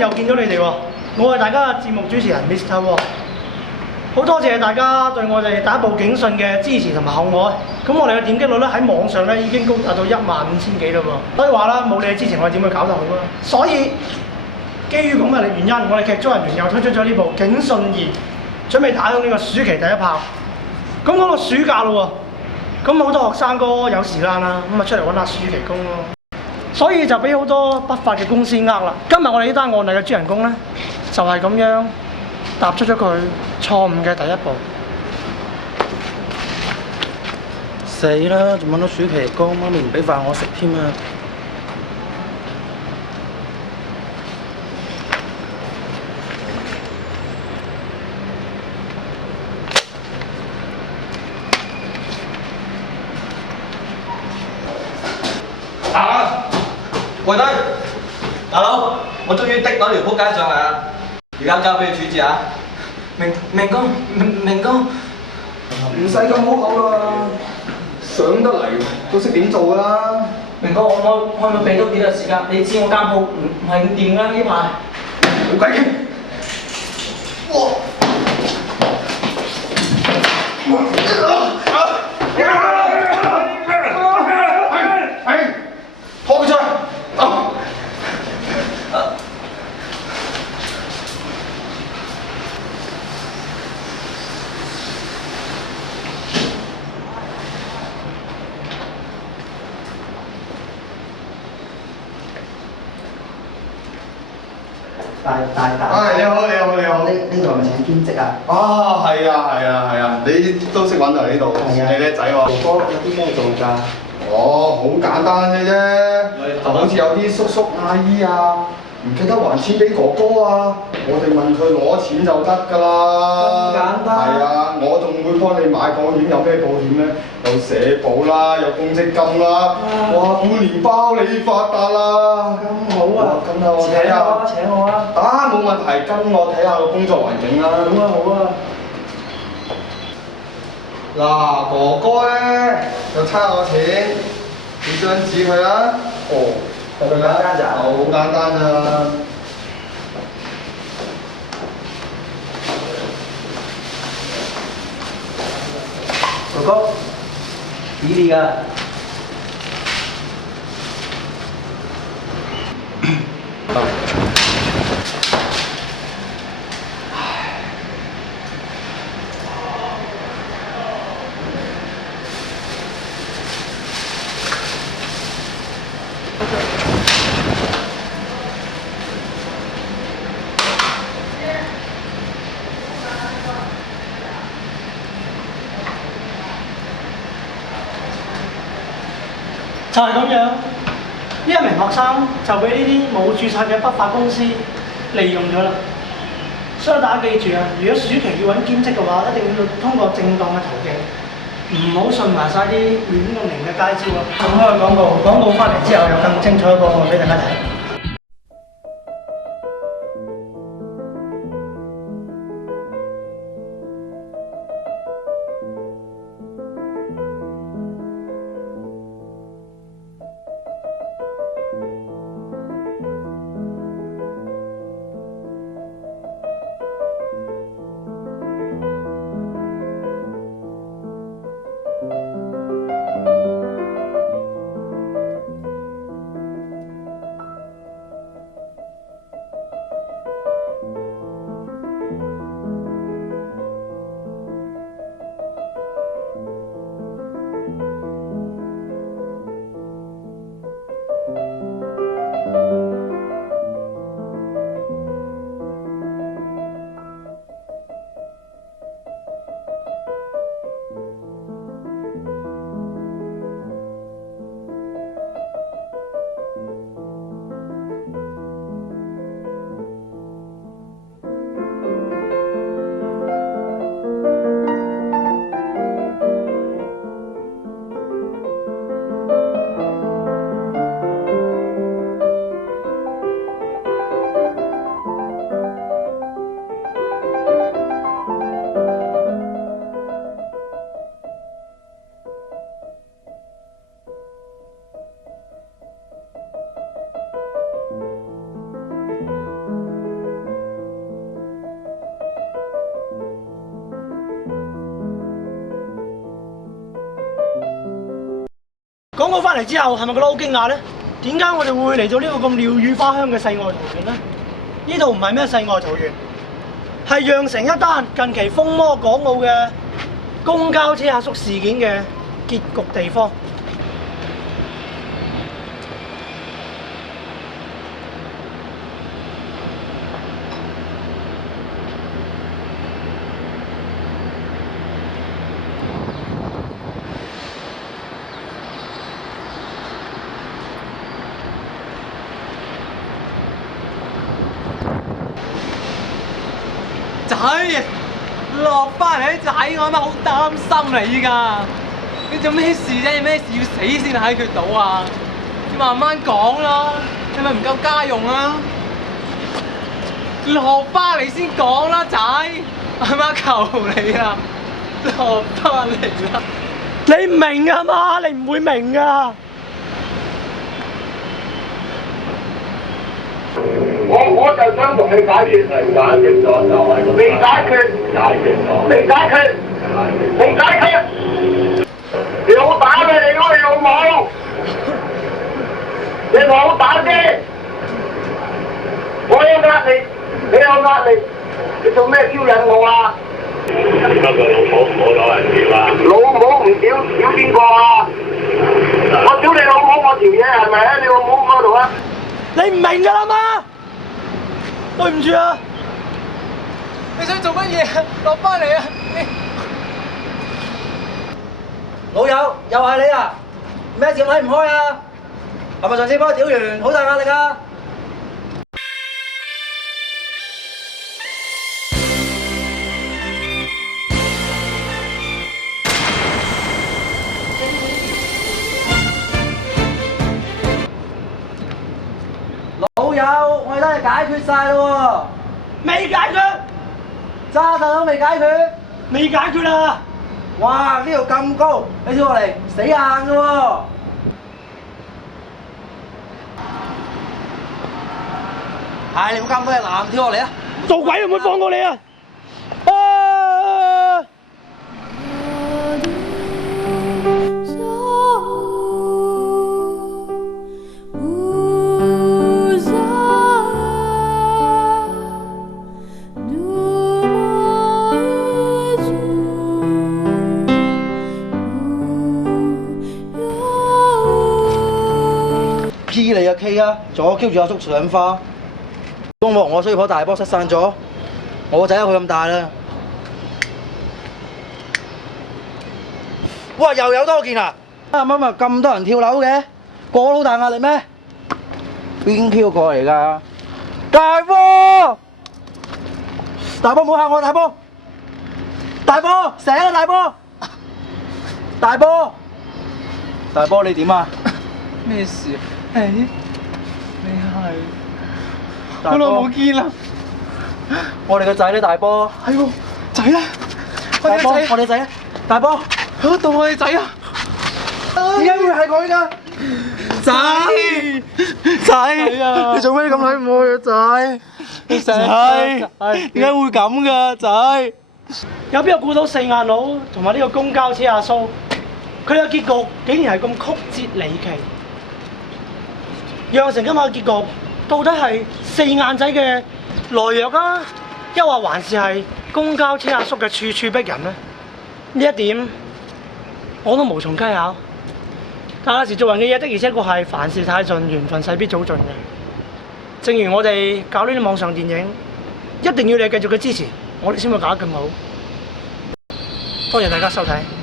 又見到你哋喎，我係大家嘅節目主持人 Mr. Wong，好多謝大家對我哋第一部警訊嘅支持同埋厚愛。咁我哋嘅點擊率咧喺網上咧已經高達到15000幾啦喎，所以話啦，冇你嘅支持我哋點會搞得好啊？所以基於咁嘅原因，我哋劇組人員又推出咗呢部《警訊2》，準備打響呢個暑期第一炮。咁講到暑假咯喎，咁好多學生哥有時間啦，咁啊出嚟揾下暑期工咯。所以就俾好多不法嘅公司呃啦。今日我哋呢單案例嘅主人公咧，就係咁樣踏出咗佢錯誤嘅第一步。死啦！仲揾到暑期工，媽咪唔俾飯我食添啊！跪低，大佬，我終於滴到條撲街上嚟啦！而家交俾你處置啊！明哥，唔使咁好口啦，上得嚟都識點做啦。明哥，我可唔可以俾多幾日時間？你知我間鋪唔係咁掂啦呢排。冇計傾。哇！拖佢出去！大，你好。呢度係咪請兼職啊？啊，係啊，你都識揾到呢度，係啊你叻仔喎。哥有啲咩做㗎？哦，好簡單嘅啫，就好似有啲叔叔阿姨啊，唔記得還錢俾哥哥啊，我哋問佢攞錢就得㗎啦。咁簡單？係啊，我仲會幫你買保險，有咩保險咧？有社保啦，有公積金啦，哇，半年包你發達啦！咁好啊！跟下我睇下。請我啊！啊，冇問題，跟我睇下個工作環境啦。好啊！嗱，哥哥咧就差我錢，俾張紙佢啦。哦，咁簡單咋？好簡單咋。哥哥，俾你㗎。就係咁樣，呢一名學生就俾呢啲冇註冊嘅不法公司利用咗啦。所以大家記住啊，如果暑期要揾兼職嘅話，一定要通過正當嘅途徑，唔好信埋晒啲亂咁嚟嘅街招啊！咁開個廣告，廣告翻嚟之後有更精彩嘅個案俾大家睇。廣告翻嚟之後，係咪覺得好驚訝咧？點解我哋會嚟到呢個咁鳥語花香嘅世外桃源咧？呢度唔係咩世外桃源，係釀成一單近期風魔港澳嘅公交車阿叔事件嘅結局地方。仔，落翻嚟仔，我阿媽好擔心你㗎。你做咩事啫？有咩事要死先解決到啊？你慢慢講啦，係咪唔夠家用啊？落翻嚟先講啦，仔，阿媽求你啦，落翻嚟啦！你唔明啊嘛？你唔會明啊！我就想同你解決，解決咗就係未解決，解決咗未解決，未解決。你好打嘅，你嗰你老母，你冇打啫。我有壓力，你有壓力，你做咩挑釁我啊？點解個老母唔好攞人屌啊？老母唔屌，屌邊個啊？我屌你老母，我條嘢係咪喺你老母嗰度啊？你唔明㗎啦嘛？對唔住啊！你想做乜嘢啊？落翻嚟啊！老友，又係你啊？咩事睇唔開啊？係咪上次幫佢屌完，好大壓力啊？老友，我哋都係解決晒咯未解決，喎，渣打都未解決。未解決啦！哇！呢度咁高，你跳落嚟死硬㗎喎！係你冇咁多嘢男跳落嚟啊！做鬼都唔會放過你啊！啊！P 你啊 K 啊，左 Q 住阿叔上花。公婆我衰婆大波失散咗，我個仔佢咁大啦。哇！又有多件啊！啱啱啊咁多人跳樓嘅，個個都好大壓力咩？邊 Q 過嚟㗎？大波！大波唔好嚇我，大波！大波醒啊！大波！大波！大波你點啊？咩事？誒，你係大好耐波冇見啦！我哋個仔咧，大波。係喎，仔咧，大波，仔我哋仔咧，大波。嚇到我哋仔啊！點解會係佢㗎？仔仔啊！你做咩咁睇唔開啊？仔仔，點解會咁㗎？仔有邊個估到四眼佬同埋呢個公交車阿蘇，佢哋嘅結局竟然係咁曲折離奇，釀成今日嘅結局，到底係四眼仔嘅懦弱啊，抑或還是係公交車阿叔嘅處處逼人呢？呢一點我都無從稽考。但有時做人嘅嘢的而且確係凡事太盡，緣分勢必早盡嘅。正如我哋搞呢啲網上電影，一定要你繼續嘅支持，我哋先會搞得更好。多謝大家收睇。